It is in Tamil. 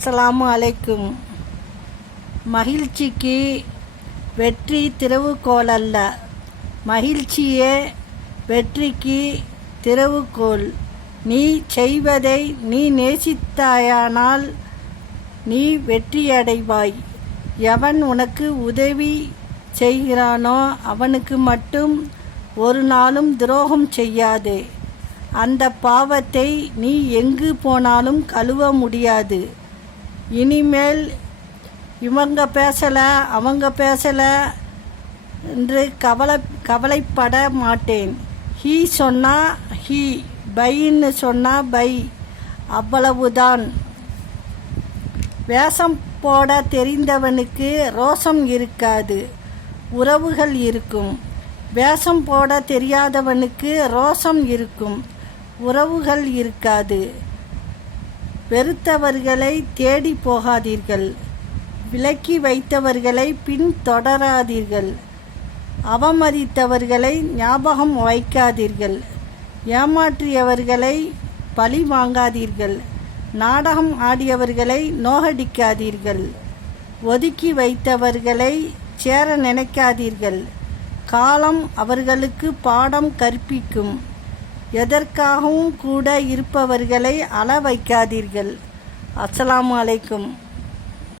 அஸ்ஸலாமு அலைக்கும். மகிழ்ச்சிக்கு வெற்றி திறவுகோல் அல்ல, மகிழ்ச்சியே வெற்றிக்கு திறவுகோல். நீ செய்வதை நீ நேசித்தாயானால் நீ வெற்றியடைவாய். எவன் உனக்கு உதவி செய்கிறானோ அவனுக்கு மட்டும் ஒரு நாளும் துரோகம் செய்யாதே. அந்த பாவத்தை நீ எங்கு போனாலும் கழுவ முடியாது. இனிமேல் இவங்க பேசலை அவங்க பேசலை என்று கவலைப்பட மாட்டேன். ஹீ சொன்னா ஹீ, பைன்னு சொன்னா பை, அவ்வளவுதான். வேஷம் போட தெரிந்தவனுக்கு ரோஷம் இருக்காது, உறவுகள் இருக்கும். வேஷம் போட தெரியாதவனுக்கு ரோஷம் இருக்கும், உறவுகள் இருக்காது. வெறுத்தவர்களை தேடி போகாதீர்கள், விலக்கி வைத்தவர்களை பின் தொடராதீர்கள். அவமதித்தவர்களை ஞாபகம் வைக்காதீர்கள், ஏமாற்றியவர்களை பழி வாங்காதீர்கள். நாடகம் ஆடியவர்களை நோகடிக்காதீர்கள், ஒதுக்கி வைத்தவர்களை சேர நினைக்காதீர்கள். காலம் அவர்களுக்கு பாடம் கற்பிக்கும். எதற்காகவும் கூட இருப்பவர்களை அழ வைக்காதீர்கள். அஸ்ஸலாமு அலைக்கும்.